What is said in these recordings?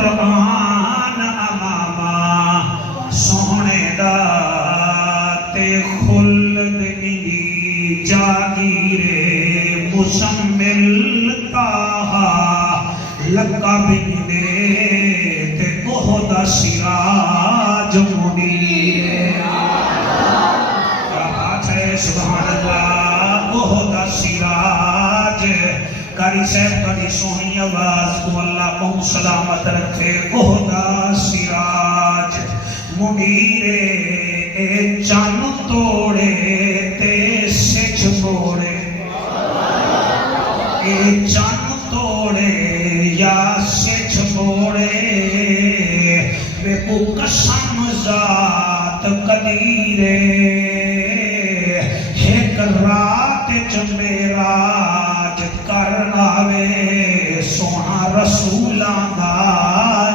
قرآن اماما سونے دا تے خلد ای جاگیرے مشمل تاہا لکا بندے تے اہدہ سراج منیرے کیا بات ہے سبحان اللہ اہدہ سراج کاری صاحب کاری سونی آواز کو اللہ کو سلامت رکھے اہدہ سراج منیرے اے چان توڑے تے سچ موڑے اے چان توڑے یا سچ موڑے بے کو قسم ذات قدیرے ایک رات جمیراج کرناوے سونا رسولان دا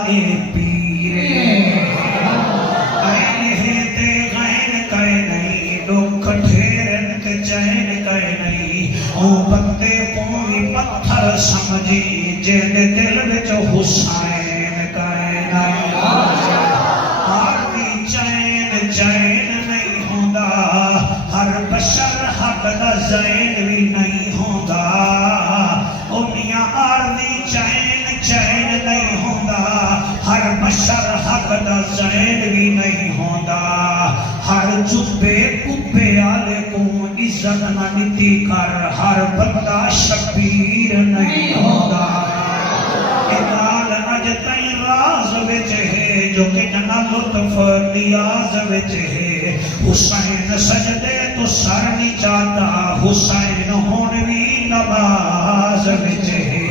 اے پیرے این ہے تے غین کہے نہیں دکھ ٹھیرن تے چین کہے نہیں او بندے پوری پتھر سمجھی جن دل وچ حسین کہے نہیں آرمی چین چین نہیں ہوندا ہر بشر حق دا زین بھی نہیں ہوندا او میاں آرمی چین چین نہیں ہوندا ہر بشر حق دا زین بھی نہیں ہوندا ہر چپے کپے آلے کو عزت نہ نتی کر ہر بندہ شبیر نہیں ہوندا اقال اج تائیں راز وچ ہے جو کہ جنا لطف نیاز وچ ہے حسین سجدے تو سر نہیں چاہتا حسین ہون بھی نماز وچ ہے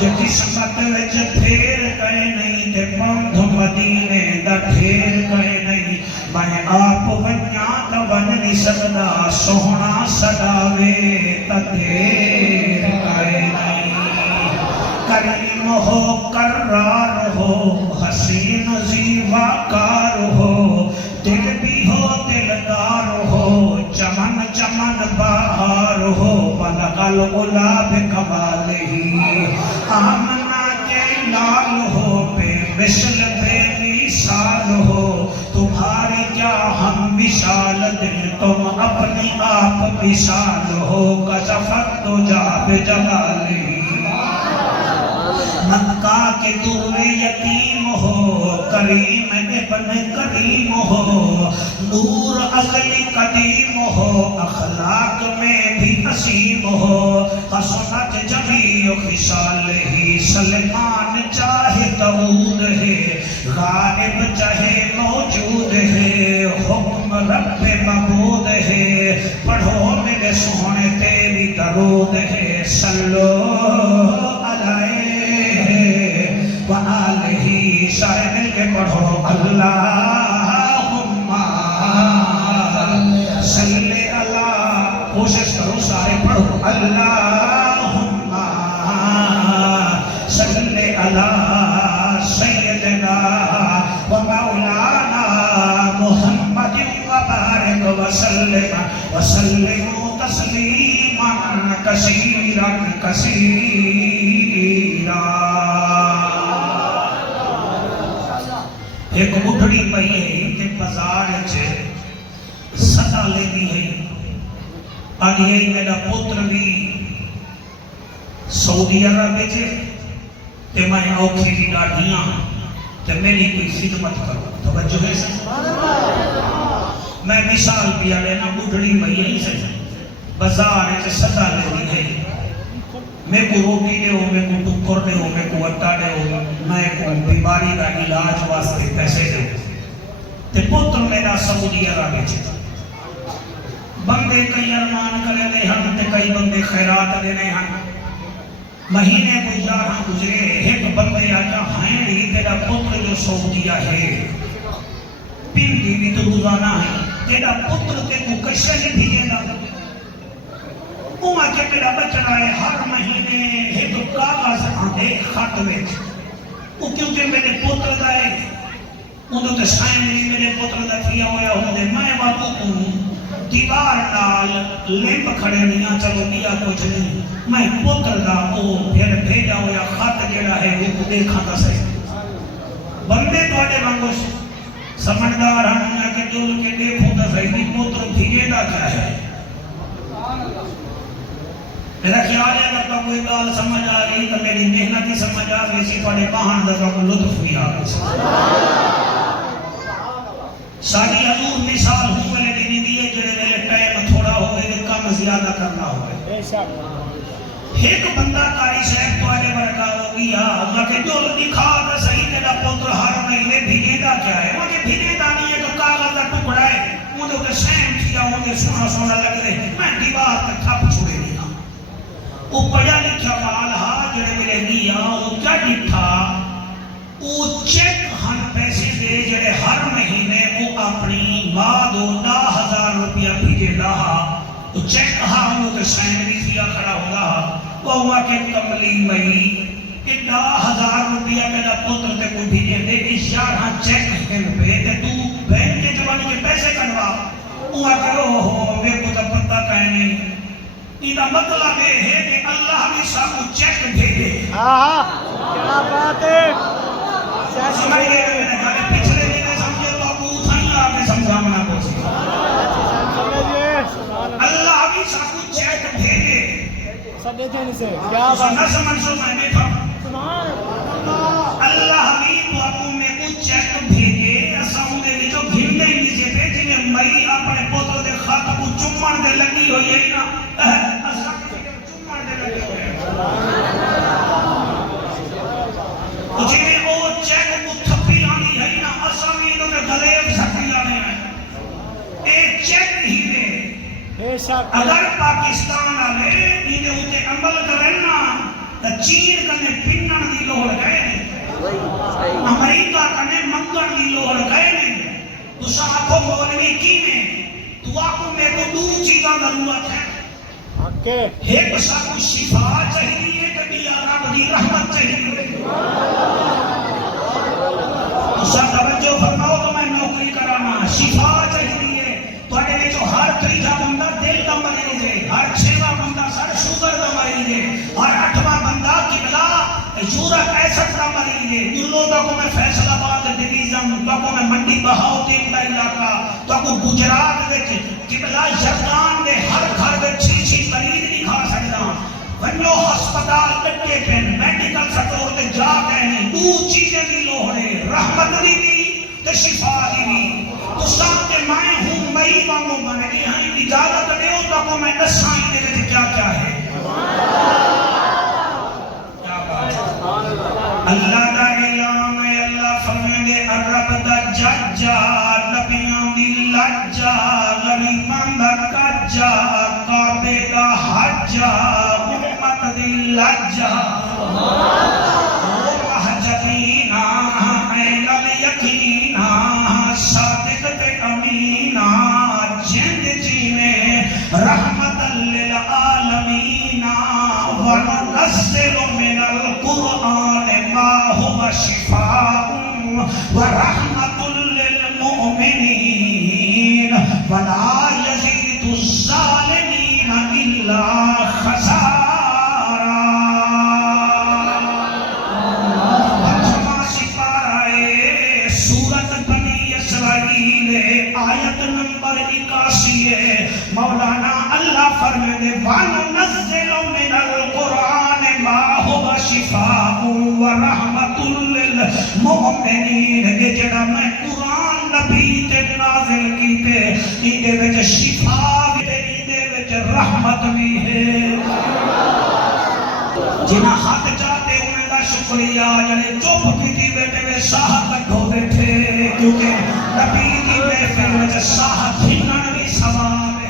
جو قسمت وچ پھیر کہے نہیں تے بندھ مدینے دا ٹھیر کہے نہیں میں آپ ونیاں تا ون نہیں سکدا سونا سداوے تا دیر کہے نہیں کریم ہو کرار ہو حسین زیواکار ہو دل بھی ہو دلدار ہو چمن چمن بہار ہو بلغ العلا بکمالہ آمنہ کے لال ہو بے مثل بے مثال ہو تمہاری کیا ہم مثال دیں تم اپنی آپ مثال ہو کشفت تو جا بجلالہ مکہ کے دور یتیم ہو کریم ابن کریم ہو نور ازلی قدیم ہو اخلاق میں بھی عظیم ہو حسنت جمیع خصالہ سلمان چاہے داؤد ہے غائب چاہے موجود ہے حکم رب معبود ہے پڑھو میرے سونے تیری درود ہے صلو علیہ وآلہ سارے مل کے پڑھو اللہم صلی اللہ کوشش کرو سارے پڑھو اللہم صلی اللہ سیدنا و مولانا محمد وبارک وسلم تسلیما کثیرا کثیرا ایک بڑھڑی پئی ہے تے بازار وچ صدا لگی ہے آج یہ میرا پتر بھی سعودی عرب وچ تے میں اوکھی بھی ڈاڈیاں تے میری کوئی خدمت کرو توجہ ہے میں مثال پیا لینا بڑھڑی پئی ہے سے بازار وچ صدا لگی ہے میں کو روٹی دے ہو میں کو ٹکر دے ہو میں کو اٹا دے ہو میں کو بیماری کا علاج واسطے پیسے دے ہو تے پتر میرا سعودی عرب وچ بندے کئی ارمان کرے دے ہن تے کئی بندے خیرات دے نے ہن مہینے کو 11 گزرے ایک بندے آجا ہیں ہی تیرا پتر جو سعودیہ ہے پنڈی بھی تو روزانہ ہے تیرا پتر تے کو کیسے نہیں بھیجے گا کے میرا بچڑا ہے ہر مہینے ایک کاغذ آتے خط وچ وہ کیونکہ میرے پتر دا ہے انہوں تے سائن نہیں میرے پتر دا کیا ہویا ہوندے میں باپو کو دیوار نال لمب کھڑے نہیں چلو دیا کچھ نہیں میں پتر دا او پھر بھیجا ہوا خط جڑا ہے وہ دیکھا تا صحیح بندے توڑے وانگو سمجھدار ہم کہ جول کے دیکھو تا صحیح پتر بھیجے دا کیا ہے میرا خیال ہے اگر تو کوئی گال سمجھ آ رہی تو میری محنت ہی سمجھ آ گئی سی تھوڑے بہان دا تو لطف بھی آ گئی ساری حضور مثال ہوں والے دینی دیئے جڑے میرے ٹائم تھوڑا ہوئے تو کم زیادہ کرنا ہوئے ایک بندہ کاری صاحب تو آجے برکا ہو گیا اللہ کے جو دکھا دا صحیح تیرا پتر ہر مہینے بھیجے دا کیا ہے مجھے بھیجے دا نہیں ہے تو کاغذ دا ٹکڑا ہے مجھے تو سیم کیا ہوں گے سونا سونا لگ رہے میں دیوار پہ تھپ چھوڑے نہیں وہ پڑھا لکھا مالہا جڑے ملے گیا وہ کیا لکھا وہ چیک ہن پیسے دے جڑے ہر مہینے وہ اپنی ماں دو 10,000 روپیہ بھیجے رہا وہ چیک ہاں انہوں کے سائن بھی کیا کھڑا ہو رہا وہ ہوا کہ کملی مئی کہ 10,000 روپیہ میرا پتر تے کوئی بھیجے دے اس یار ہاں چیک ہن پہ تے تو بینک کے جوانی کے پیسے کنوا وہ کرو ہو میرے کو تو پتہ کہنے یہ مطلب ہے کہ اللہ نے سب کو چیک بھیجے کیا بات ہے سمجھ گئے میں نے کہا پچھلے دن سمجھے تو ابو تھائیں آپ نے سمجھا منا پوچھے اللہ بھی سب کو چیک بھیجے کیا بات نہ سمجھ سو میں نے تھا اللہ بھی تو ابو میں کو چیک بھیجے ایسا ہوں دے جو گھن دے نیچے پہ جنہیں مئی اپنے پوتر دے خاتہ کو چمڑ دے لگی ہو یہی نا جنہیں وہ چیک کو تھپی آنی ہے نا اسامی انہوں نے گلیب سکتی آنے ہیں ایک چیک ہی دے اگر پاکستان آلے انہیں ہوتے عمل کرنا تو چین کنے پنن دی لوڑ گئے نہیں امریکہ کنے منگن دی لوڑ گئے نہیں تو صاحبوں مولوی کی میں تو آکو میں کو دو چیزاں ضرورت ہے ایک سب کو شفا چاہیے کہ یا رب دی رحمت چاہیے سب توجہ فرماؤ تو میں نوکری کرانا شفا چاہیے تو اگر جو ہر تریجا بندہ دل دا مریض ہے ہر چھواں بندہ سر شوگر دا مریض ہے ہر 8واں بندہ قبلہ یورک ایسڈ دا مریض ہے دلوں دا کو میں فیصل آباد ڈویژن دا کو میں منڈی بہاؤدین دا علاقہ دا کو گجرات وچ قبلہ یزدان دے ہر گھر وچ چھی مریض نہیں کھا سکدا ونجو ہسپتال کٹے پن میڈیکل سٹور تے جا کے نہیں دو چیزیں دی لوڑ ہے رحمت دی تے شفا دی تو سب کے میں ہوں مئی وانگو بنے گی ہاں اجازت دیو تو کو میں دسائیں دے وچ کیا کیا ہے کیا بات ہے اللہ دا اعلان ہے اللہ فرمائے رب دا ججا نبیوں دی لجا غریباں دا کجا کعبے دا حجا امت دی لجا محجبینا عین الیقینا صادق تے امینا جند جیویں رحمت للعالمین وننزل من القرآن ما هو شفاء ورحمت للمؤمنین ولا يزيد الظالمین الا خسارا آیت نمبر 81 ہے مولانا اللہ فرمائے وَنُنَزِّلُ مِنَ الْقُرْآنِ مَا هُوَ شِفَاءٌ وَرَحْمَةٌ لِلْمُؤْمِنِينَ کہ جڑا میں قرآن نبی تے نازل کیتے ایدے وچ شفا بھی تے ایدے وچ رحمت بھی ہے جنہ حق چاہتے انہیں دا شکریہ یعنی چپ کیتی بیٹے میں ساہ کٹھو بیٹھے کیونکہ نبی کی محفل میں ساہ بھنن بھی ثواب ہے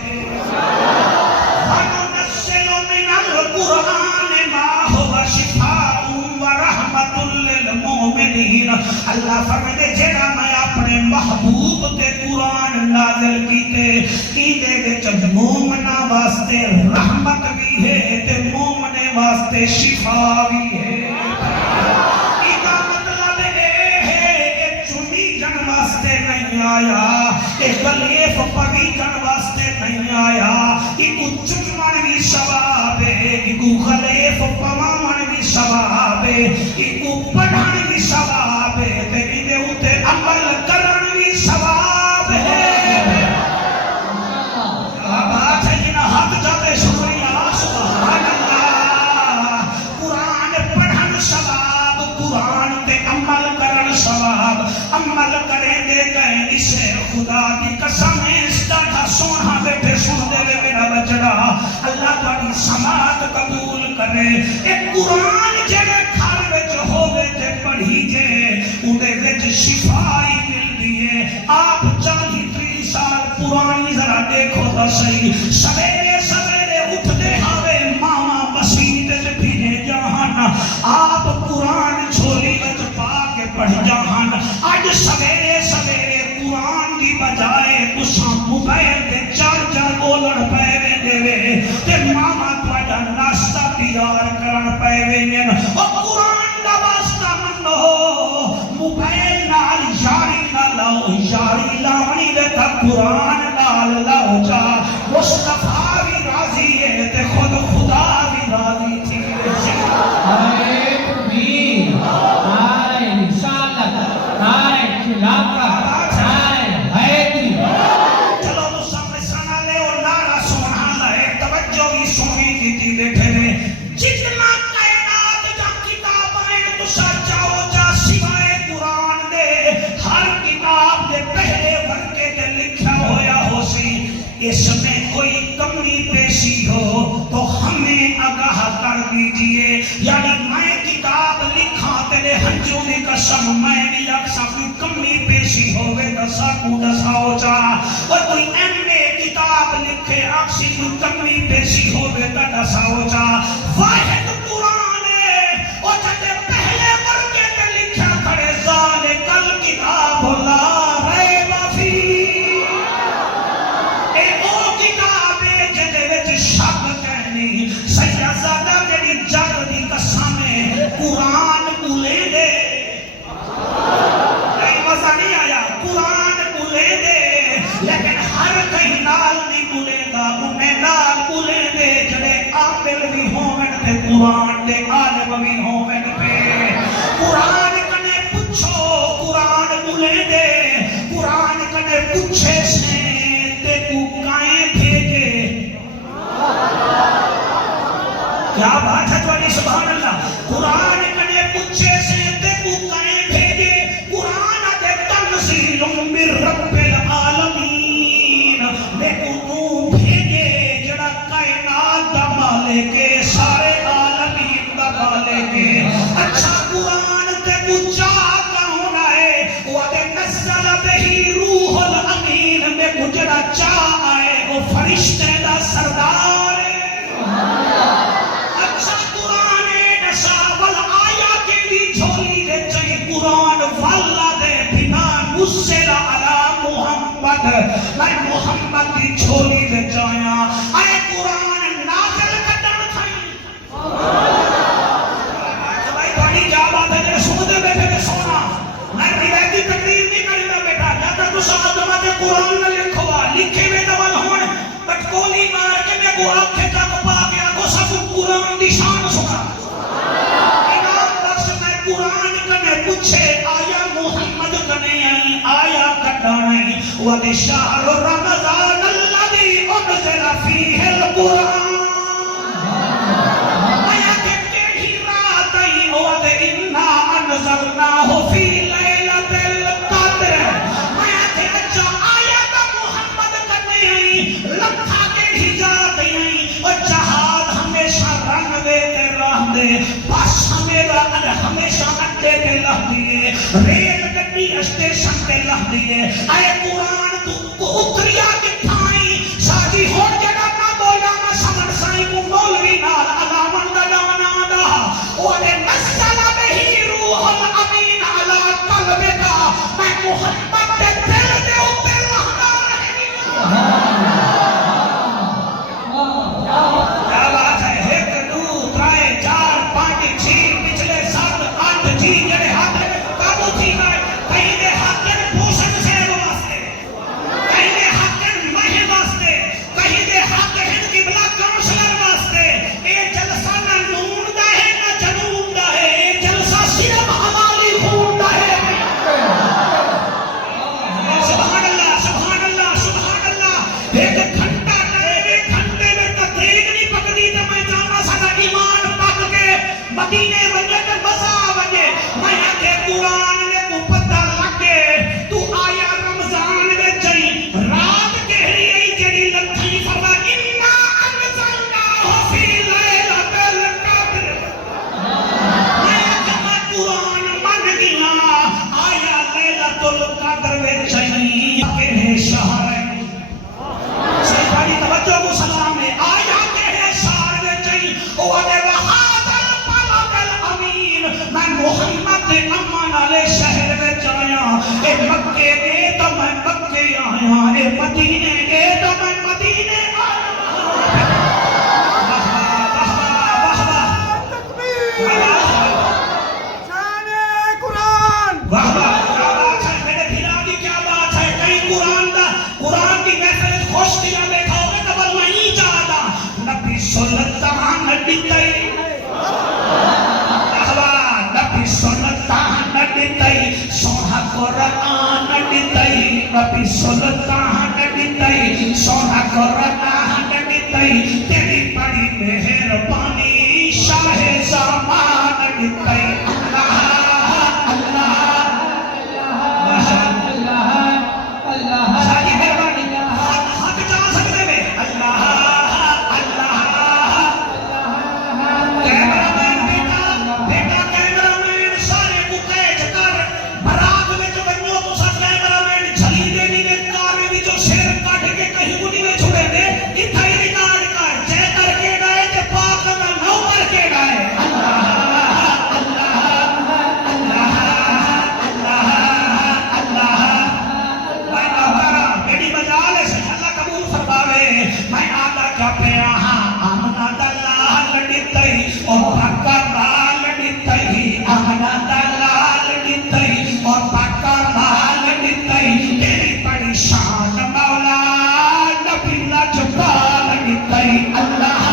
وَنُنَزِّلُ مِنَ الْقُرْآنِ مَا هُوَ شِفَاءٌ وَرَحْمَةٌ لِلْمُؤْمِنِينَ اللہ فرمائے جڑا میں اپنے محبوب تے قرآن نازل کیتے ایدے وچ مومنہ واسطے رحمت بھی ہے تے مومنے واسطے شفا بھی ہے آیا ایک غلیف پگی جن واسطے نہیں آیا ایکو چمن بھی ثواب ہے ایکو خلیف پواون بھی ثواب ہے ایکو پڑھن بھی ثواب ہے تے ایدے اوتے عمل کرن بھی ثواب ہے کیا بات ہے جنہ حق جاتے شکریہ سبحان اللہ قرآن پڑھن ثواب قرآن تے عمل کرن ثواب عمل کریں دے گئے اسے خدا دی قسم اس ڈاٹا سونا بیٹھے سن دے وے میرا بچڑا اللہ تاری سماعت قبول کرے ایک قرآن جڑے گھر وچ ہووے تے پڑھی جے اودے وچ شفائی مل دیے آپ 40-30 سال پرانی ذرا دیکھو تا صحیح سویرے سویرے اٹھتے ہوئے ماما مسجد وچ بھیجے جہان آپ قرآن جھولی وچ پا کے پڑھ جہان اج سویرے سویرے قرآن دی بجائے تساں موبائل تے چار بولن پے ویندے وے تے ماما تہاڈا ناشتہ تیار کرن پے وینن او قرآن دا واسطہ منو موبائل نال یاری نہ لاؤ یاری لاونی دے تا قرآن نال لاؤ جا مصطفیٰ بھی راضی ہے تے خود خدا بھی راضی تھی ہائے تکبیر ہائے رسالت ہائے خلافت ہائے حیدری چلو تو سامنے سنا لے اور نعرہ سبحان اللہ ہے توجہ بھی سنی کی تھی بیٹھے میں جتنا کائنات جا کتاب آئیں تو سچاؤ جا سوائے قرآن دے ہر کتاب دے پہلے ورقے تے لکھا ہویا ہو سی اس میں کوئی کمی پیشی ہو تو ہمیں آگاہ کر دیجئے یعنی میں کتاب لکھا تیرے ہنجوں نے قسم میں بھی اکسا کوئی کمی پیشی ہوئے دسا کو دساؤ جا اور کوئی کتاب لکھے اکسی کوئی کمی پیشی ہوئے دساؤ جا واحد قرآن ہے اور جتے پہلے ورقے تے لکھا کھڑے ذالک الکتاب لا ریب فیہ اے او کتاب ہے جدے وچ شک کہنی سیدزادہ جڑی جگ دی قسم ہے قرآن بولے دے نہیں مزہ نہیں آیا قرآن بولے دے لیکن ہر کہیں نال نہیں بولے گا انہیں نال بولے دے جڑے عامل بھی ہومن پہ قرآن دے عالم بھی ہومن پہ قرآن کنے پوچھو قرآن بولے دے قرآن کنے پوچھے سے تے کو کائیں بھیجے کیا بات ہے تواڈی سبحان اللہ قرآن کنے پوچھے سے تے کو کائیں بھیجے قرآن دے تنزیل من رب العالمین میں کو بھیجے جڑا کائنات دا مالک ہے سارے عالمین دا مالک ہے اچھا قرآن تے پوچھا کون ہے وہ دے نزل بہی روح الامین میں کو جڑا چاہ آئے وہ فرشتے دا سردار ہے اچھا قرآن نشاول آیا کے بھی جھولی دے چاہی قرآن والا دے بنا نزل علی محمد میں محمد دی جھولی دے چاہیا آئے قرآن نازل کٹن تھائی بھائی بڑی جا بات ہے جنہیں سن دے بیٹھے کے سونا میں روایتی تقریر نہیں کرنا بیٹا جب تک تو ساتھ جماعت قرآن نہ لکھوا لکھے میں دول ہون بٹ کولی مار کے میں کو آنکھیں تک پا کے آنکھوں سب قرآن دی شان سنا امام بخش میں قرآن کنے پوچھے آیا محمد کنے آئی آیا کٹا نہیں وَدِ شَهْرُ رَمَضَانَ الَّذِي أُنزِلَ فِيهِ الْقُرْآنُ آیا کہ کیڑی رات آئی وَدِ إِنَّا أَنزَلْنَاهُ فِي لَيْلَةِ الْقَدْرِ آیا کہ اچھا آیا کہ محمد کنے آئی لکھا کیڑی جات آئی اور جہاد ہمیشہ رنگ دے تے راہ دے بس ہمیشہ اڈے تے لہ دیئے ریل گڈی اسٹیشن تے لہ دیئے اے قرآن تو کو اتریا کے تھائی ساجی ہون جڑا نہ بولا نہ سمن سائی کو مولوی نال علامن دا جانا دا اوہ نزل بہی روح الامین علی قلبکا میں محمد دے دل دے اوپر رہنا رہی کیا بات ہے ایک دو ترائے چار پانچ چھ پچھلے سات آٹھ جی جڑے ہاتھ قابو تھی گئے کہیں دے ہاتھ جڑے پوشن سے واسطے القدر میں چاہیے کہ شہر سرکاری توجہ کو سلام ہے آیا کہ شہر میں چاہیے اوہ وحادر پلدل امین میں محمد امان علیہ شہر میں چاہیا اے مکے اے تو میں مکے آیا اے مدینے اے تو میں مدینے آیا سونا قرآن دیتائی نبی سلطان دیتائی سونا قرآن دیتائی تیری بڑی مہربانی شاہ زمان دیتائی اللہ اللہ اللہ ساری مہربانی حق جا سکتے میں اللہ اللہ کیمرہ مین بیٹا کیمرہ مین سارے کو کیچ کر برات میں جو بنیوں تو سا کیمرہ مین جھلی دینی میں کاری بھی جو شیر کاٹ کے کہیں گنی میں چھوڑے دے اتھائی ریکارڈ کر جے کر کے گئے جے پاک میں نو کر کے گئے میں آدھا کیا پہ آہاں آمنہ دلال ڈیتائی اور پاکا لال ڈیتائی آمنہ دلال ڈیتائی اور پاکا لال ڈیتائی تیری بڑی شان مولا نبی لجبال ڈیتائی اللہ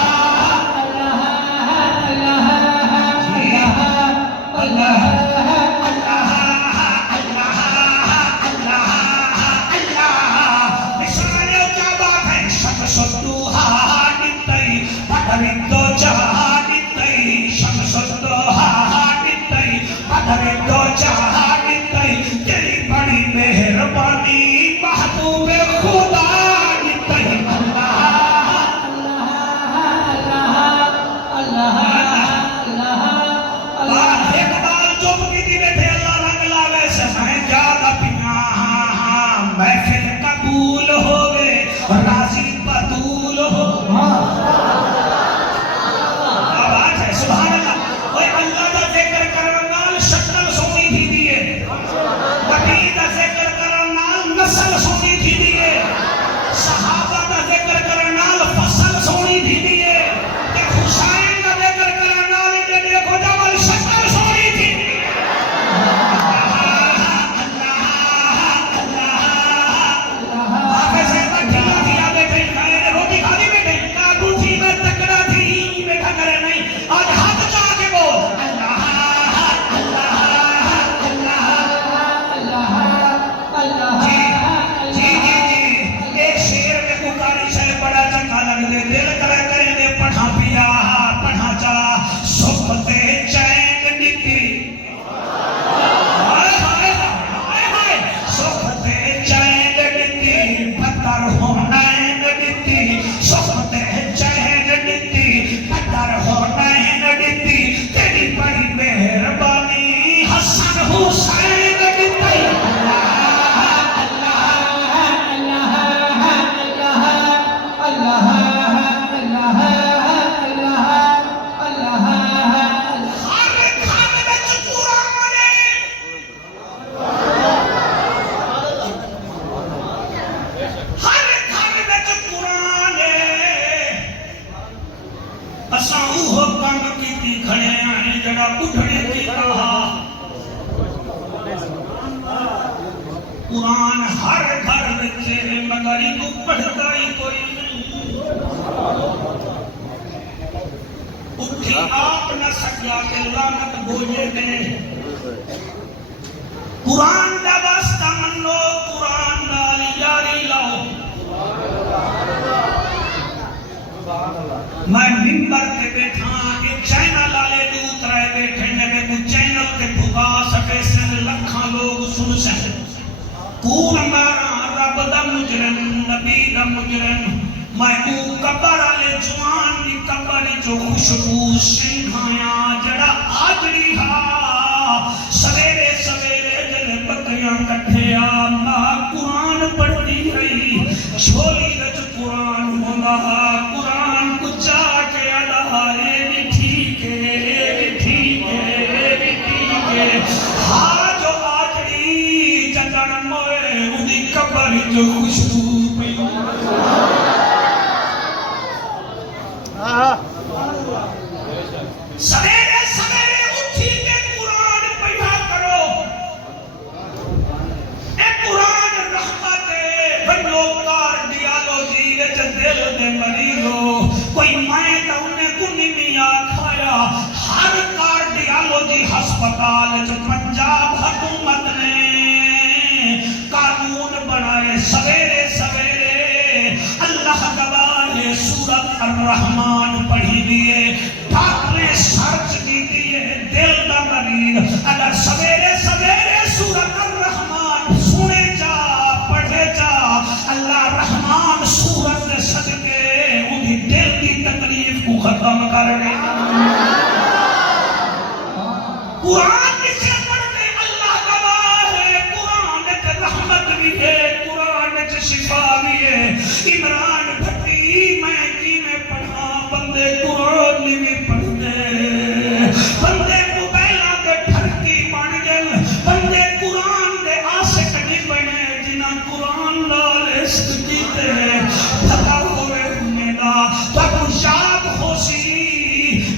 تیری بڑی مہربانی محبوب خدا دیتائی اللہ ایک بار چپ کی دی بیٹھے اللہ رنگ لاوے سے میں جاگا پینا محفل قبول ہوئے راضی بدول ہوئے آواز ہے سبحان اللہ اوہ اللہ دا ذکر کرنال شکل سونی تھی دیئے نبی دا ذکر کرنال نسل سونی تھی دیئے صحابہ دا ذکر کرنال فصل سونی تھی دیئے کہ حسین دا ذکر کرنال انجھے دیکھو جمال شکل سونی تھی آگے سے بٹھلا دیا بیٹھے کھائے روٹی کھانی بیٹھے کاگو تھی میں تکڑا تھی بیٹھا کرے نہیں آج ہاتھ چاہ کے بول دل کرے کرے دے پڑھا پیا پڑھا جا سکتے چین نکی سکتے چین نکی پتر ہونین نکی سکتے چین نکی پتر ہونین نکی تیری بڑی مہربانی حسن حسین نکی کھڑے آئیں جڑا اٹھنے کی کہا قرآن ہر گھر بچے مگر کو پڑھتا ہی کوئی نہیں اٹھی آپ نہ سکیا کہ لعنت گوجے دے قرآن دا واسطہ منو قرآن نال یاری لاؤ میں ممبر کے بیٹھا ایک چینل آلے دوت رہے بیٹھے نے کو چینل کے بھگا سکے سن لکھاں لوگ سن سکے کون مارا رب دا مجرم نبی دا مجرم میں او قبر آلے جوان دی قبر جو خوشبو سنگھایا جڑا آجری ہا سویرے سویرے جلے بکریاں کٹھے ماں قرآن پڑھتی رہی چھولی وچ قرآن ہوندا قرآن کو چا کے ادا اے بھی ٹھیک ہے اے بھی ٹھیک ہے اے بھی ٹھیک ہے ہاں جو آجڑی جدن موئے اندی قبر جو خوشبو پئی سویرے سویرے اٹھی کے قرآن پڑھا کرو اے قرآن رحمت بنو کارڈیالوجی وچ دل دے مریضو کوئی میں تا انہیں کنی میاں کھایا ہر کارڈیالوجی ہسپتال وچ پنجاب حکومت نے قانون بنائے سویرے سویرے اللہ گواہ ہے سورت الرحمن پڑھی دیئے ڈاکٹر نے سرچ کی دیئے دل دا مریض اگر سویرے سویرے سورت الرحمن سنے جا پڑھے جا اللہ رحمان سورت نے صدقے انہی دل کی تکلیف کو ختم کر دے قرآن کسے پڑھتے اللہ گواہ ہے قرآن ایک رحمت بھی ہے قرآن ایک شفا بھی ہے عمران بھٹی میں کی میں پڑھا بندے قرآن نہیں پڑھتے بندے موبائلہ دے ٹھرکی بن گئے بندے قرآن دے عاشق نہیں بنے جنہ قرآن لال عشق کیتے پتہ ہوئے ہمیں دا تو یاد ہو سی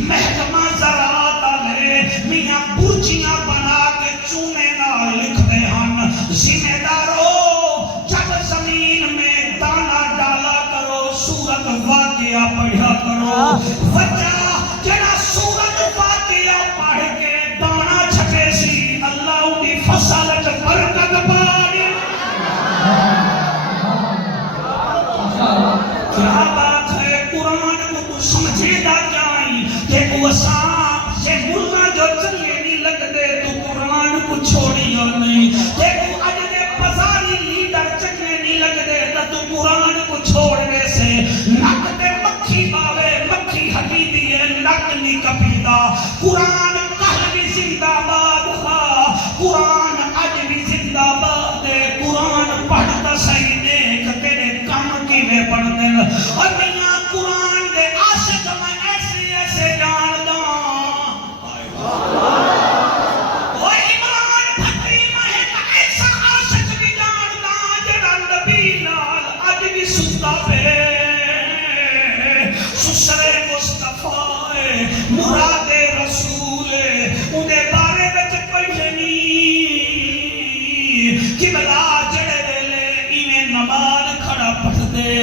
محکمہ زراعت آلے میاں برچیاں بنا کے چونے نہ لکھ دے ہن ذمہ دارو جب زمین میں دانا ڈالا کرو سورت واقعہ پڑھا کرو وجہ جڑا سورت واقعہ پڑھ کے دانا چھپے سی اللہ انہی فصل وچ برکت پاڑے کیا بات ہے قرآن کو تو سمجھے دا جائیں کہ وہ ساں سے ملنا جو چلے نہیں لگ دے تو قرآن کو چھوڑیا نہیں کہ وہ اج دے بازاری لیڈر چلے نہیں لگ دے تو قرآن کو چھوڑنے سے نک تے مکھی باوے مکھی ہٹی دیئے نک نہیں کپیدا قرآن کل بھی زندہ باد قرآن اج بھی زندہ باد قرآن پڑھتا صحیح دیکھ تیرے کام کی میں پڑھ دیں اور میاں قرآن دے عاشق میں ایسے ایسے جان داں وہ عمران بھٹی میں ایک ایسا عاشق بھی جان داں جڑا نبی لال اج بھی ستا پہ سسرے مصطفیٰ مراد رسول انہیں بارے وچ پڑھنی قبلہ جڑے ویلے انہیں نماز کھڑا پڑھ دے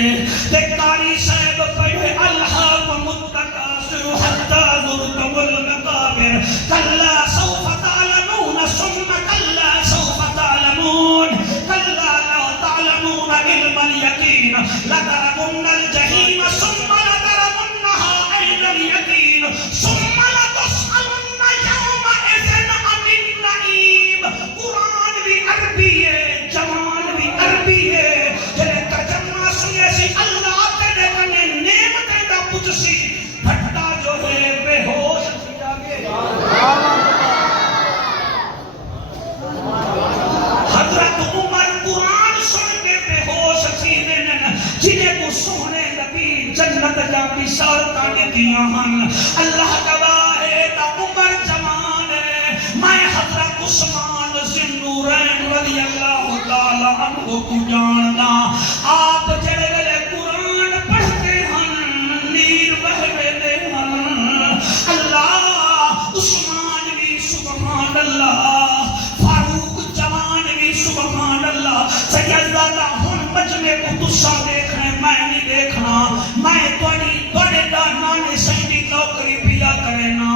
تے قاری صاحب پڑھے الہاکم التکاثر حتی زرتم المقابر کلا سوف تعلمون ثم کلا سوف تعلمون کلا لا تعلمون علم الیقین لترون الجحیم ثم لترونها عین الیقین ثم لتسألن یومئذ عن النعیم قرآن بھی عربی ہے جوان بھی عربی ہے جنہیں ترجمہ سنے سی اللہ تیرے کنے نعمتیں دا پوچھ سی بھٹا جو ہے بے ہوش کیا گئے حضرت عمر قرآن سن کے بے ہوش سی دینن جنہیں کو سونے نبی جنت جا بشارتاں دیاں ہن اللہ گواہ ہے تا عمر جوان ہے میں حضرت عثمان ذوالنورین رضی اللہ تعالی عنہ کو جاندا آپ جڑے ویلے قرآن پڑھتے ہن نیر بہوے دے ہن اللہ عثمان بھی سبحان اللہ فاروق جوان بھی سبحان اللہ سیدزادہ ہن مجمع کو تسا دیکھ رہے میں نہیں دیکھنا میں توڑے دا نانے سینڈی نوکری پیا کرنا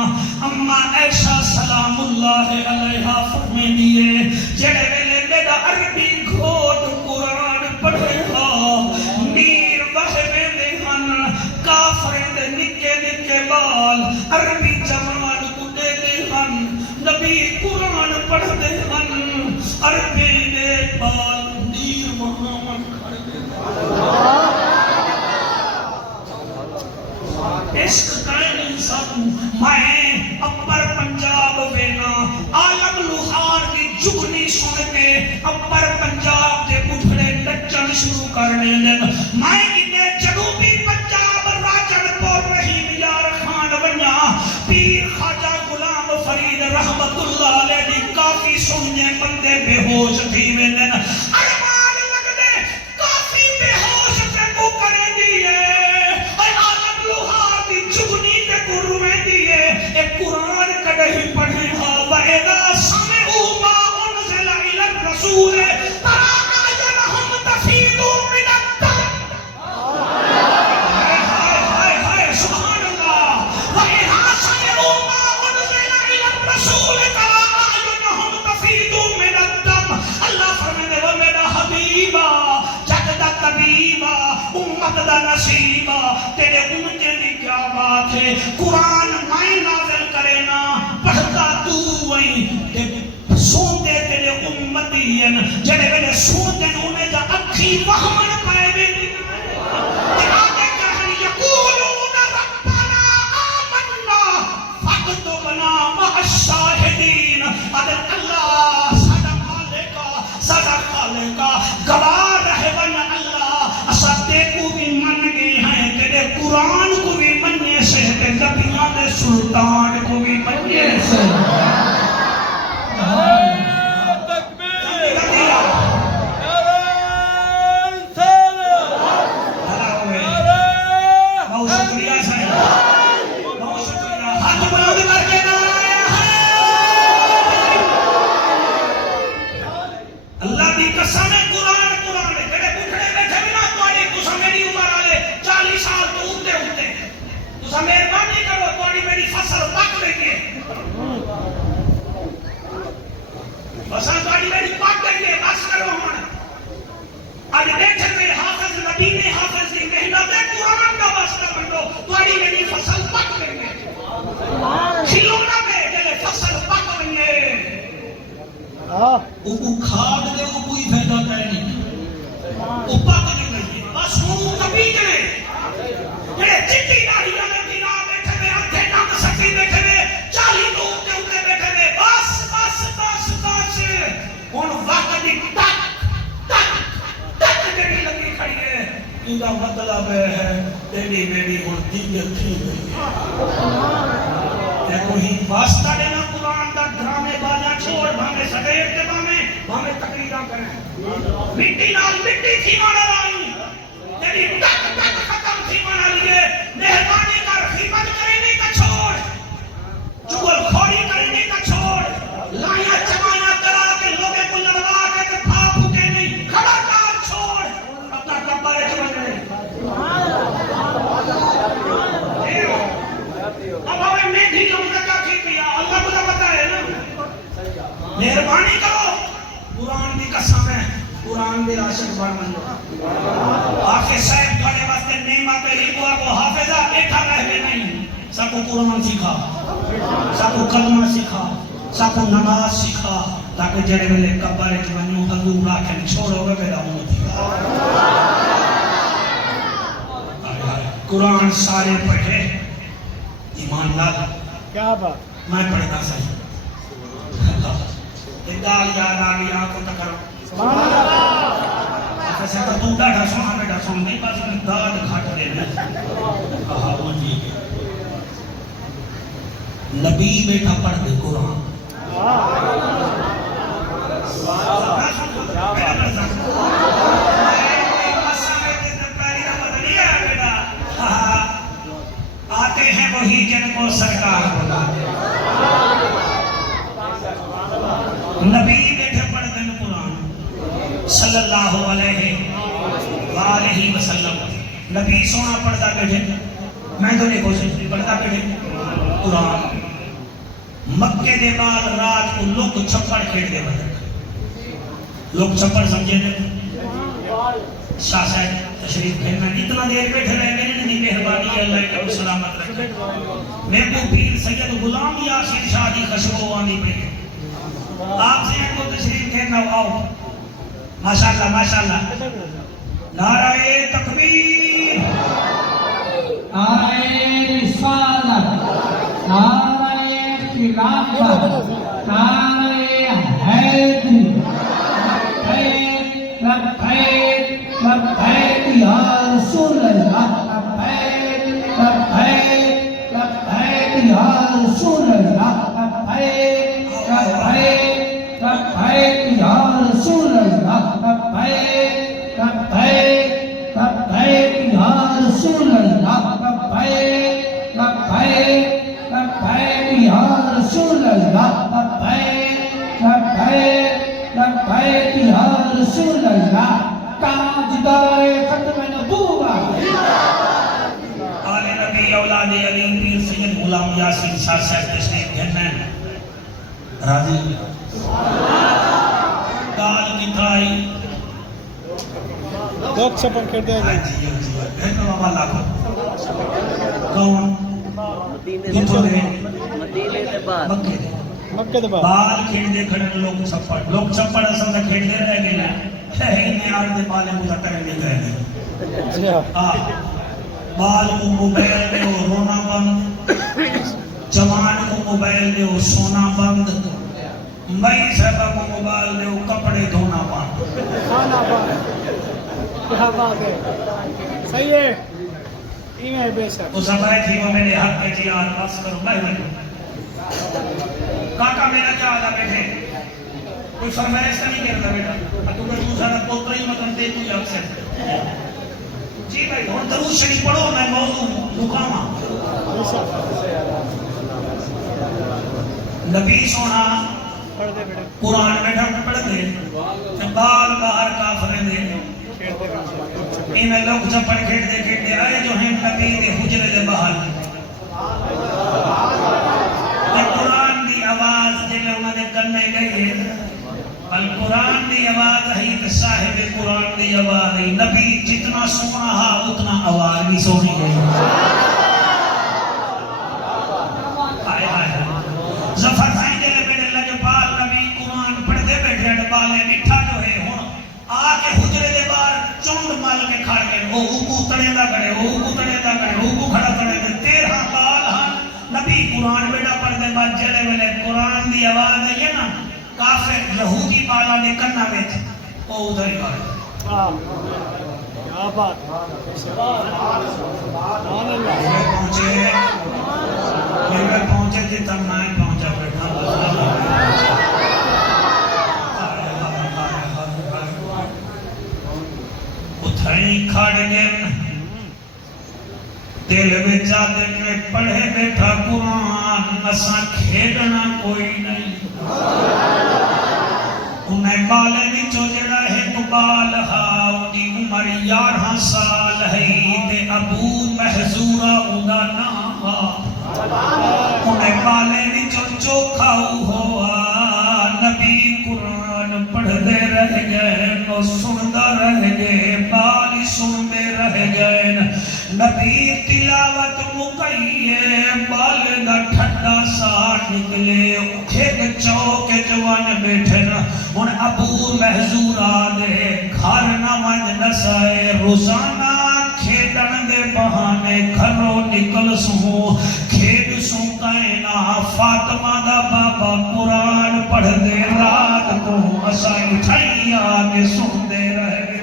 اما ایشا سلام اللہ علیہ فرمے دیئے جڑے ویلے میرا عربی گھوٹ قرآن پڑھے گا نیر بہوے دے ہن کافرے دے نکے نکے بال عربی جوان کو دے دے ہن نبی قرآن پڑھ دے ہن عربی دے بال نیر محمد کھڑ دے عشق کریں انسان میں اپر پنجاب وینا عالم لوہار کی جگنی سن کے اپر پنجاب دے پٹھڑے نچن شروع کرنے دن میں انہیں جنوبی پنجاب راجن پور رحیم یار خان ونیا پیر خواجہ غلام فرید رحمت اللہ علیہ دی کافی سننے بندے بے ہوش تھی میں دن ارمان لگ دے کافی بے ہوش تے کو کرے دیئے اے آلم لوہار دی چگنی تے کو رویں دیئے اے قرآن کڑے ہی پڑھیں ہاں وَإِذَا سَمِعُوا مَا أُنزِلَ إِلَى الرَّسُولِ تَرَى أَعْيُنَهُمْ تَفِيضُ مِنَ الدَّمْعِ ہائے سبحان اللہ وَإِذَا سَمِعُوا مَا أُنزِلَ إِلَى الرَّسُولِ تَرَى أَعْيُنَهُمْ تَفِيضُ مِنَ الدَّمْعِ اللہ فرماتے وہ میرا حبیبا جگ دا طبیبا امت دا نصیبا تیرے امت دی کیا بات ہے قرآن میں نازل کرے نا پڑھتا تو وہیں سوندے تیرے امتین جڑے ویلے سوندے انہیں جا اکھی وہمن پائے بھی آگے کہن یقولون ربنا آمنا فاکتبنا مع الشاہدین ادھر اللہ سادہ خالقہ گواہ رہے ون اللہ اسا تے کو بھی من گئے ہیں تیرے قرآن کو بھی مننے سے تے نبیان دے سلطان کو بھی مننے سے مہربانی کرو تھوڑی میری فصل پک لیں گے فصل تھوڑی میری پک لیں گے بس کرو ہم آج دیکھیں میں حافظ نبی نے حافظ دی محنت قرآن کا واسطہ بندو تھوڑی میری فصل پک لیں گے کھلونا میں جلے فصل پک لیں گے وہ کھاد دے وہ کوئی فائدہ کرے نہیں وہ پک نہیں گئی بس وہ کبھی جلے جلے چٹی داڑھی والے دینا بیٹھے میں ہتھے نام سکی بیٹھے میں 40 لوگ کے اوپر بیٹھے میں بس ان وقت دی تک جڑی لگی کھڑی ہے ان کا مطلب ہے تیری میری ہن دیگر تھی گئی ہے کوئی واسطہ دینا قرآن دا ڈرامے بالا چھوڑ بھامے سٹیج کے بھامے تقریراں کریں مٹی نال مٹی تھی مانا لائی تیری تک ختم تھی مانا لیے مہربانی کر خدمت کرنے کا چھوڑ چگل کھوڑی کرنے کا چھوڑ لائیاں چمائیاں کرا کے لوگے کو لڑوا کے کہ پھا پھوکے نہیں خبردار چھوڑ اپنا کبارے چھوڑے اب ہمیں میٹھی جو مدکہ کی پیا اللہ کو بتا ہے نا مہربانی کرو قرآن دی قسم ہے قرآن دی عاشق بن منو آخر صاحب تھوڑے واسطے نعمت ریبوا کو حافظہ بیٹھا رہے نہیں سب کو قرآن سکھا سب کو کلمہ سکھا سب کو نماز سکھا تاکہ جڑے ویلے قبر وچ ونجو حضور آکھن چھوڑو گے میرا امتی قرآن سارے پڑھے ایمان لال کیا بات میں پڑھتا صحیح دال یاد آ گئی آنکھوں تک کرو سبحان اللہ ایسے تو تو ڈاڑھا سونا بیٹا سون نہیں بس میں داد کھٹ دے کہا وہ ٹھیک ہے نبی بیٹا پڑھ دے قرآن آتے ہیں وہی جن کو سرکار بولا نبی بیٹھے پڑھ دیں قرآن صلی اللہ علیہ وآلہ وسلم نبی سونا پڑھتا بیٹھے میں تو نہیں کوشش پڑھتا بیٹھے قرآن مکے دے بعد رات کو لوگ چھپڑ کھیڑ دے بدر لوگ چھپڑ سمجھے دے شاہ صاحب تشریف پھیرنا اتنا دیر بیٹھے رہے میرے نہیں مہربانی اللہ کا سلامت رکھے میں کو پیر سید غلام یاسر شاہ دی خشبو آنی پہ آپ سے ان کو تشریف پھیرنا آؤ ماشاءاللہ نعرہ تکبیر نعرہ رسالت نعرہ خلافت نعرہ حیدری لبیک یا رسول اللہ لبیک لبیک لبیک یا رسول اللہ لبیک لبیک لبیک یا رسول اللہ لبیک لبیک لبیک یا رسول اللہ تاجدار ختم نبوت آل نبی اولاد علی پیر سید غلام یاسین شاہ صاحب تشریف گھرنے راضی کال کی تھائی دو چھپن کر دیا گیا گھر میں بابا لاکھو کون کتوں دے مکے دے مکہ دبا بال کھیڑ دے کھڑے لوگ چھپڑ اصل دا کھیڑ دے رہ گئے ہیں ہی نے آج دے بالے مذکر نہیں کہے گئے جی ہاں بال کو موبائل میں وہ رونا بند جوان کو موبائل میں وہ سونا بند مئی صاحبہ کو موبائل میں وہ کپڑے دھونا بند کھانا بات کیا بات ہے صحیح ہے این ہے بے شک تو سبائے تھی وہ میرے حق کے جی آر بس کرو میں کاکا میرا کیا آدھا بیٹھے کوئی فرمائش کا نہیں کرتا بیٹا تو کہ تو سارا پوتر ہی مطلب دے کوئی آپ سے جی بھائی اور درود شریف پڑھو میں موضوع مقامہ نبی سونا پڑھ دے بیٹا قرآن بیٹھا پڑھ دے بال باہر کافرے دے انہیں لوگ چپڑ کھیٹ دے آئے جو ہیں نبی دے حجرے دے باہر قرآن دی آواز جلے انہوں نے کرنے گئی ہے القرآن دی آواز ہے صاحب قرآن دی آواز ہے نبی جتنا سونا ہا اتنا آواز بھی سونی ہے آئے آئے ظفر بھائی جلے بیٹھے لجپال نبی قرآن پڑھ دے بیٹھے ڈبالے مٹھا جو ہے ہون آکے حجرے دے بار چونڈ مال کے کھڑ کے وہ اوکو تڑے دا کرے وہ اوکو تڑے دا کرے وہ اوکو کھڑا تڑے دے تیرہ بال ہاں نبی قرآن بیٹا پڑھ دے بعد جلے ویلے قرآن دی آواز ہے نا کافر یہودی بالا نے کرنا بیٹھ وہ ادھر ہی بارے کیا بات سبحان اللہ میں پہنچے تھے تب میں پہنچا بیٹھا اتھائی کھاڑ گئن دل میں جاتے میں پڑھے بیٹھا قرآن نسا کھیڑنا کوئی نہیں انہیں بالے بھی چو جڑا ہے تو بال ہاں دی عمر 11 سال ہے تے ابو محضورہ ادا نام انہیں بالے بھی چو کھاؤ ہوا نبی قرآن پڑھ دے رہ گئے نو سندہ رہ گئے بالی سندے رہ گئے نبی تلاوت مکئیے بال دا ٹھٹا ساٹھ نکلے کھیگ چوک جوان بیٹھن ان ابو محضورہ دے گھر نمج نسائے روزانہ کھیڑن دے بہانے گھروں نکل سوں کھیڑ سوں کائنا فاطمہ دا بابا قرآن پڑھ دے رات کو اسائی اٹھائی آگے سن دے رہے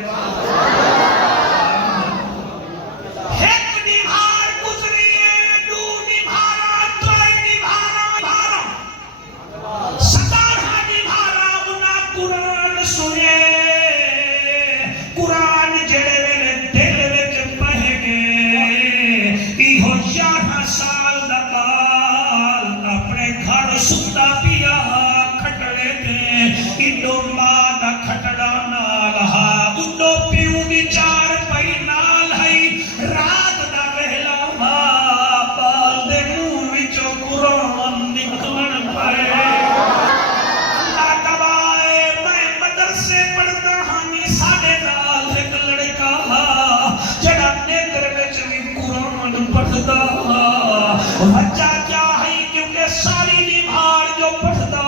بچہ کیا ہے کیونکہ ساری نبھار جو پڑھتا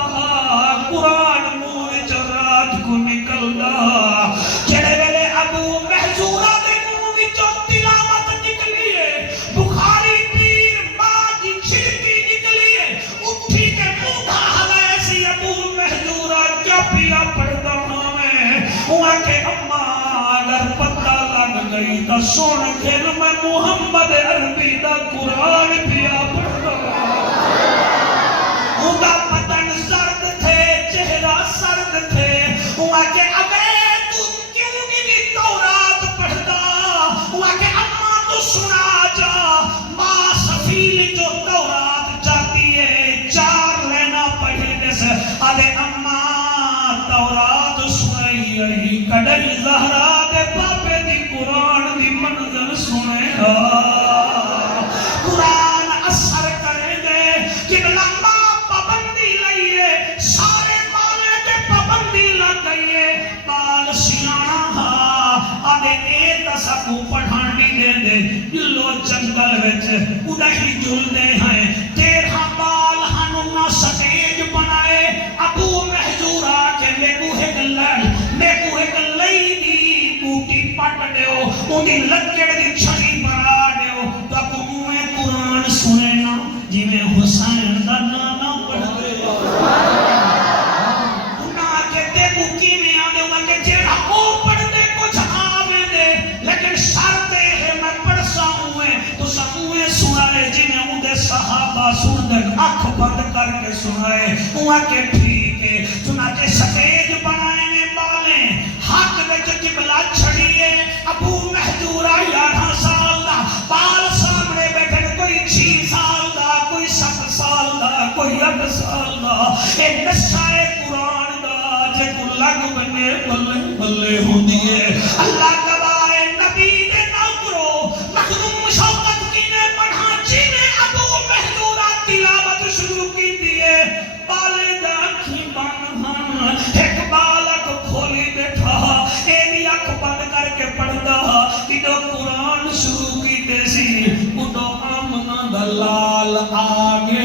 قرآن منہ چ رات کو نکلدا جڑے ویلے ابو محضورہ دے منہ وچوں تلاوت نکلی ہے بخاری پیر ماں کی چھڑکی نکلی ہے اٹھی کے منہ ہلائے سی ابو محضورہ کیا پیا پڑھتا ہوں میں وہاں کے اماں اگر پتہ لگ گئی تو سن کے میں محمد عربی دا قرآن پیا پڑھتا ادا بدن سرد تھے چہرہ سرد زہرا دے پاپے دی قرآن دی منزل سنے گا قرآن اثر کرے گے کہ لمبا پابندی لئیے سارے بالے تے پابندی لگئیے بال سیانا آدھے اے تسکو پڑھان بھی دے دے لو جنگل وچ اڑہی جل دے ہیں تیرہ بال ہنو نہ سٹیج بنائے ابو محجورہ کے میں کو ایک لئی دی بوٹی پٹ دیو انہی لکڑ دی چھڑی بنا دیو تو ابو موے قرآن سنے نا جی میں حسین دا نانا پڑھ دے انہا کے دیکھو کی میں آنے ہوگا کہ جیڑا او پڑھ دے کچھ آوے دے لیکن شرطے ہے میں پڑھ ساؤں تو سموے سنائے جی میں ان دے صحابہ سن دے اکھ بند کر کے سنائے انہا کے ٹھیک ہے چنانچہ سٹیج بنائے نے بالیں ہاتھ وچ قبلہ چھڑیے ابو محجورہ 11 سال دا بال سامنے بیٹھے کوئی 6 سال دا کوئی 7 سال دا کوئی 8 سال دا ایک نشہ قرآن دا جے کو لگ بنے بلے بلے ہوں دیئے اللہ گواہ نبی دے نوکرو مخدوم شوقت کی نے پڑھا جی نے ابو محجورہ تلاوت شروع کی دیئے بالے دا کی بانہاں ایک بالک کھولی بیٹھا اے بھی اکھ بند کر کے پڑھتا کہ جو قرآن شروع کی دیسی اٹھو آمنہ دلال آگے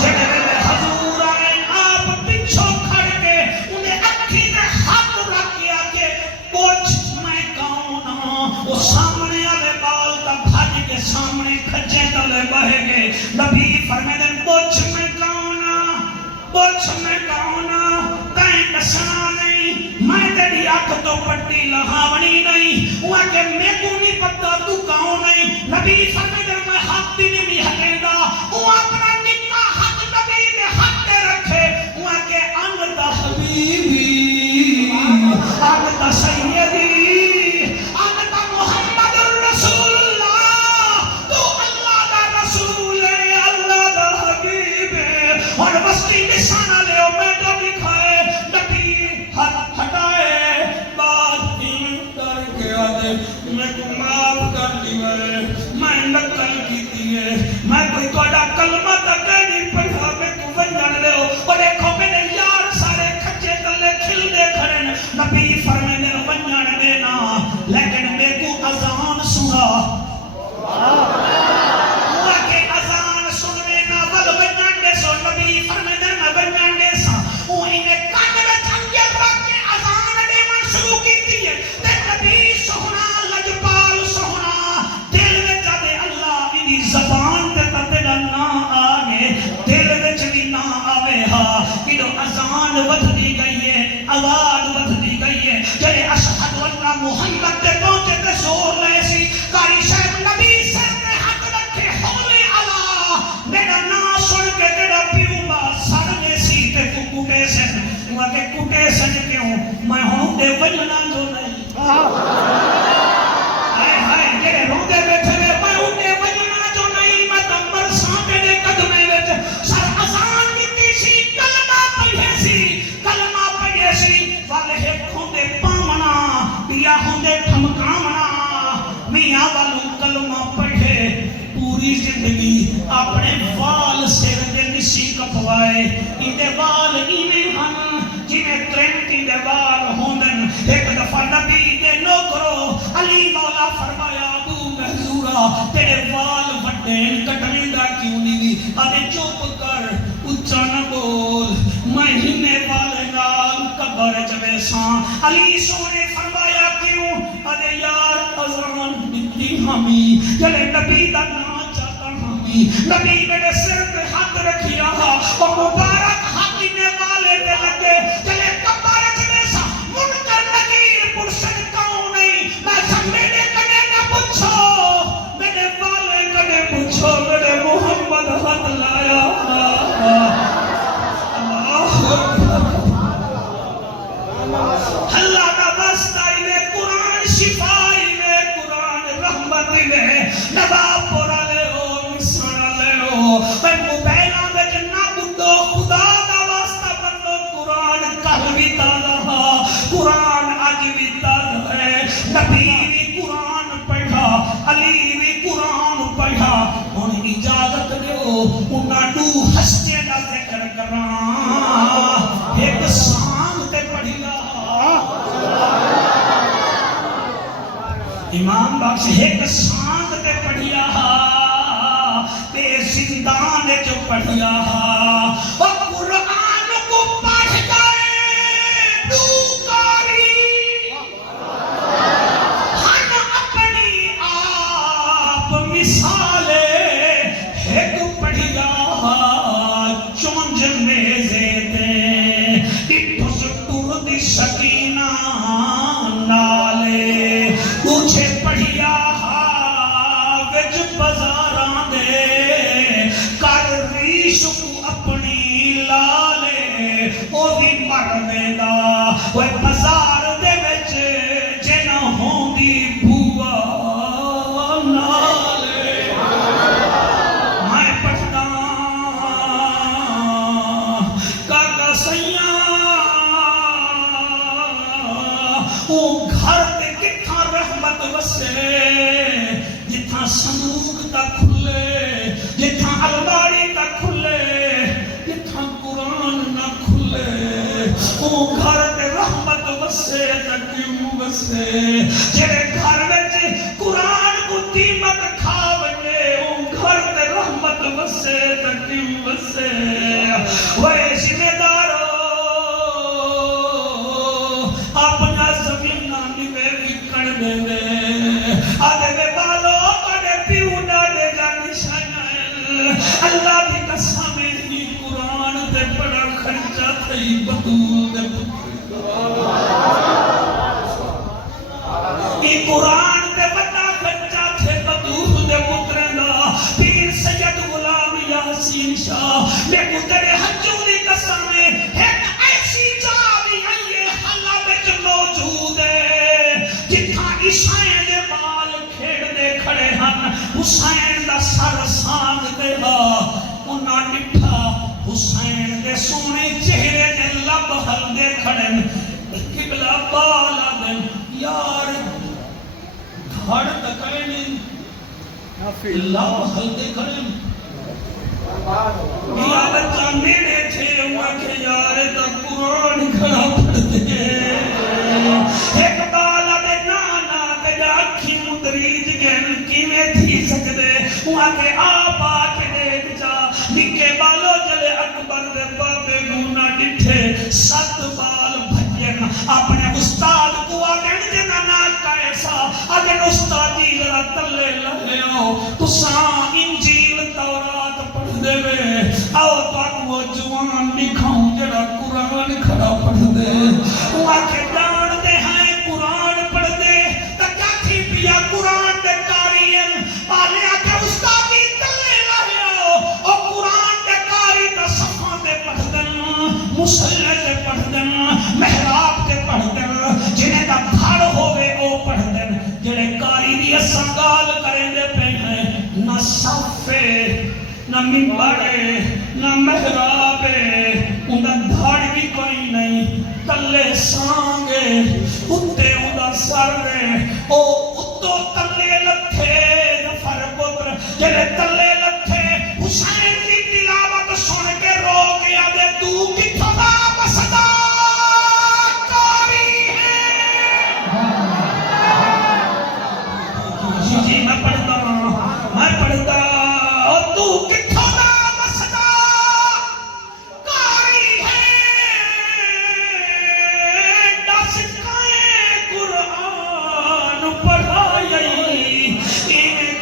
جب میں حضور آئے آپ پچھو کھڑ کے انہیں اکھی نے ہاتھ رکھ کیا کہ پوچھ میں کون ہوں وہ سامنے والے بال تا بھاج کے سامنے کھچے تلے بہے گے نبی فرمائے دن پوچھ میں کون ہوں پوچھ میں کون ہوں تائیں دسنا نہیں میں تیری آنکھ تو پٹی لہاونی نہیں وہ کہ میں کو نہیں پتا تو کون نہیں نبی فرمائے دن میں حق بھی نہیں حقیں دا وہ اپنا نکا حق نبی نے حق دے رکھے وہ کہ انتا حبیبی انتا سیدی انتا محمد الرسول اللہ تو اللہ دا رسول ہے اللہ دا حبیب ہے اور وستی نشانہ لے میں تو دکھائے نبی ہاتھ ہٹائے بات کر کے آدھے میں کو معاف کر دیئے میں نقل کی دیئے میں کوئی کوڑا کلمہ تک نہیں پڑھا میں کو ونجن لے ہو اور ایکھو میں نے یار سارے کھچے تلے کھل دے کھڑن نبی فرمے نے ونجن دینا لیکن میں کو اذان سنا ہوا کہ اذان سنوے نا ول ونجن دے سو نبی فرمے نے ونجن دے سا وہ انہیں کٹ میں چنگے وقت کے اذان دے من شروع کی دیئے تے نبی سہنا لجپال سہنا دل میں جادے اللہ انہی زبان تے تیرا نا آگے دل وچ بھی نا آوے ہاں کہ اذان ودھ دی گئی ہے آواز ودھ دی گئی ہے جڑے اشہد اللہ محمد تے پہنچے تے زور لے سی کاری شاید نبی سر تے حق رکھے ہولے اللہ میرا نا سن کے تیرا پیوبا سر لے سی تے کٹے سن وہ کہ کٹے سن کیوں میں ہوں دے وجنا جو نہیں ہائے ہائے جڑے روندے بیٹھے میں ہوں دے وجنا جو نہیں میں دمبر سانپے دے قدمے وچ سر اذان کیتی سی کلمہ پڑھے سی والے کھوندے پامنا پیا ہوندے ٹھمکامنا میاں والوں کلمہ پڑھے پوری زندگی اپنے وال سر دے نسی کپوائے اندے وال اینے ہن جنہیں ترنٹی دے وال ہوندن ایک دفعہ نبی دے نوکرو علی مولا فرمایا ابو محجورہ تیرے وال وڈین کٹنے دا کیوں نہیں آدھے چوپ کر اچھا نہ بول میں ہنے والے نال قبر جویساں علی سونے فرمایا کیوں ادھے یار اذان بنتی ہمی جلے نبی دا نا چاہتا ہمی نبی میرے سر پہ ہاتھ رکھیا اور مبارک ہاتھ نے والے دے لگے جلے قبر جویساں منکر نکیر پرشن کاؤں نہیں میں سب میرے کنے نہ پوچھو میرے والے کنے پوچھو میرے محمد ہاتھ لایا اللہ کا واسطہ میں قرآن شفائی میں قرآن رحمت میں نواب پورا لے ہو مسانا لے ہو میں موبائلہ میں جنہ بندو خدا کا واسطہ پاک سے ایک سانگ تے پڑھیا تے زندان جو پڑھیا اور قرآن کو پڑھ گئے تو کاری ہن اپنی آپ مثالے ایک پڑھیا چونج میزے تے ڈٹھو سٹور دی سکینہ نالے پوچھے پڑھیا وچ بازاراں دے کر ریش کو اپنی لالے او بھی مردے دا وہ بازار دے وچ جے نہ ہوندی بھوا نالے میں پڑھدا کاکا سیاں او گھر تے کتھاں رحمت وسے جتھاں صندوق تا کھلے جتھاں الماری تا کھلے جتھاں قرآن نہ کھلے او گھر تے رحمت وسے تے کیوں وسے جڑے گھر وچ قرآن کو دیمت کھا ونے او گھر تے رحمت وسے تے کیوں وسے وے ذمہ دارو اپنا زمینہ نیوے وکڑ دے دے آدھے بے بالو کڑے پیو ڈاڑے گا نشانہ اللہ کی قسم ہی قرآن تے بڑا خرچہ تھئی بطول دے ای قرآن تے بڑا خرچہ تھے بطول دے پتریں دا پیر سید غلام یاسین شاہ میں قدر حجوری قسم ایک ایسی جاوی آئیے حلہ بچ موجود ہے جتھاں عیسائیں دے بال کھیڑ دے کھڑے ہن حسین دا سر سانگ دے انہاں ڈٹھا حسین دے سونے چہرے دے لب ہل دے کھڑے قبلہ بالا دن یار دھڑ تکڑے نہیں لب ہل دے کھڑے یا بچہ میرے تھے ہوا کہ یار دا قرآن کھڑا پڑھ دے ایک بالا دے نانا دے جاکھی مدریج گن کی میں تھی سکدے ہوا کہ آپ آکے دیکھ جا نکے بالو جلے اکبر دے بابے گونا ڈٹھے ست بال بھجن اپنے استاد کو آگن جنا نا کائسا آگن استاد جی ذرا تلے لے آؤ تو ساں انجیل تورات پڑھ دے وے آؤ تو وہ جوان دکھاؤں جڑا قرآن کھڑا پڑھ دے وہ آکے جان دے ہیں قرآن پڑھ دے تکا تھی پیا قرآن دے کارین پالے آکے استادی تلے لے آؤ اور قرآن دے کاری تا صفحہ دے پڑھ دن مسلح دے پڑھ دن محراب دے پڑھ دن جنہیں دا دھڑ ہوئے او پڑھ دن جنہیں کاری دی سنگال کریں دے پہ ہیں نہ صفے نہ ممبرے نہ محرابے انہیں دھڑ بھی کوئی نہیں تلے سانگے اتے انہیں سر رہے او اتو تلے لکھے نفر پتر جنہیں تلے لکھے حسین کی تلاوت سن کے رو گیا دے تو کتھا دا بسدا کاری ہے جی میں پڑھتا اور تو کتھا دا بسدا کاری ہے دس کائیں قرآن پڑھائی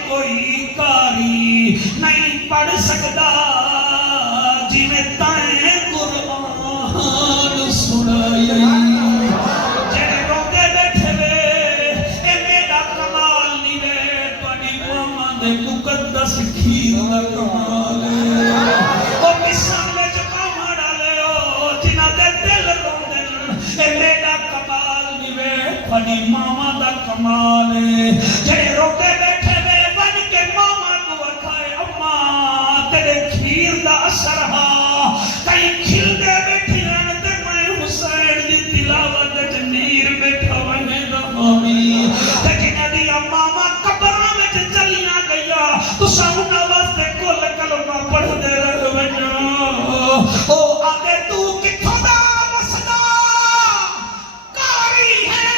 کوئی کاری نہیں پڑھ سکتا جی میں تائیں قرآن سنائی جنہیں روکے بیٹھے وے اے میرا کمال نہیں وے پڑی ماما دے مقدس کھیر دا کمال او کسان میں جکا مارا لے او جنہ دے دل رو دن اے میرا کمال نہیں وے پڑی ماما دا کمال جنہیں روکے بیٹھے وے بن کے ماما کو بکھائے اماں تیرے کھیر دا اثر ہا کئی کھل دے بیٹھی رہنے میں حسین دی تلاوت جنیر بیٹھا ونے دا مامی لیکن ادھی ماما قبرہ میں چلیاں گیا تو ساؤنہ واسطے کل کلمہ پڑھ دے رہ وجہ او آگے تو کتھا دا مسدا کاری ہے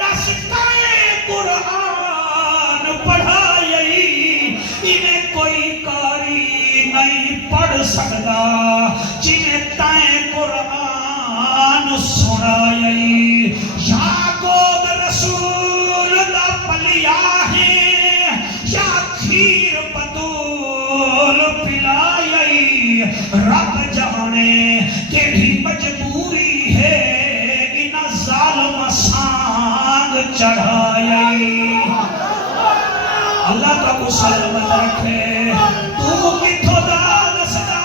دس کائیں چڑھائی اللہ کا کو سلامت رکھے تو کتھوں دا دسدا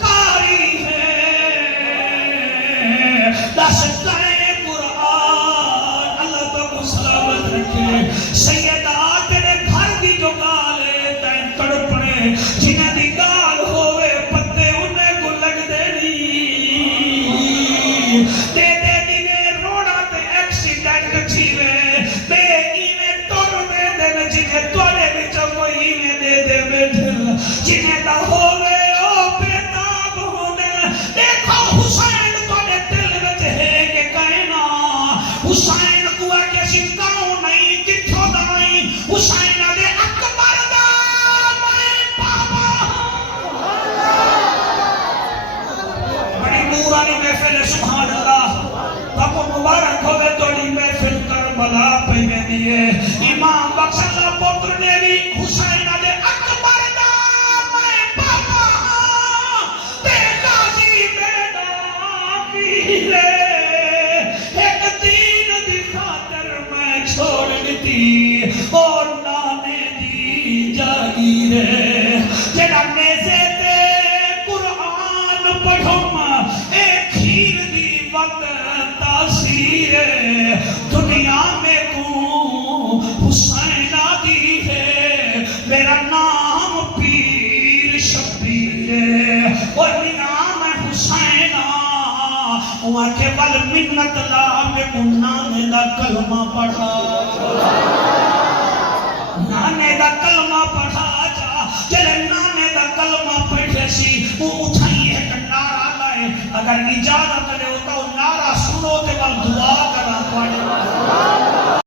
کاری ہے دس کرے قرآن اللہ کا کو سلامت رکھے سیدہ تیرے گھر دی جو گالے تین تڑپنے جنہیں دی گال ہوئے پتے انہیں کو لگ دینی دے دے دیوے روڑا تے ایکسیڈنٹ چھیوے بے ایویں تور دے دے جنہیں توڑے بچا کوئی ایویں دے دے بیٹھل جنہیں دا ہوئے او پیتاب ہونے دیکھو حسین توڑے دل بچ ہے کہ کہنا حسین کو آکے شکاؤں نہیں کتھو دائی حسین دے اکبر دا میں بابا بڑی نورانی محفل سبحان اللہ باپو مبارک ہوئے توڑی محفل کربلا پہ میں دیئے امام بخش اللہ پتر نے بھی حسین دے اکبر دا میں بابا تے غازی بیدا پیلے ایک دین دی خاطر میں چھوڑ دیتی اور نانے دی جاگیرے جڑا نیزے تے قرآن پڑھوں ایک کھیر دی وقت تاثیر دنیا میں کو حسین دی ہے میرا نام پیر شبیر اور نام حسین وہاں کے بل منت لا میں نانے دا کلمہ پڑھا نانے دا کلمہ پڑھا جا جلے نانے دا کلمہ پڑھے سی وہ اٹھائی ہے کنارا لائے اگر اجازت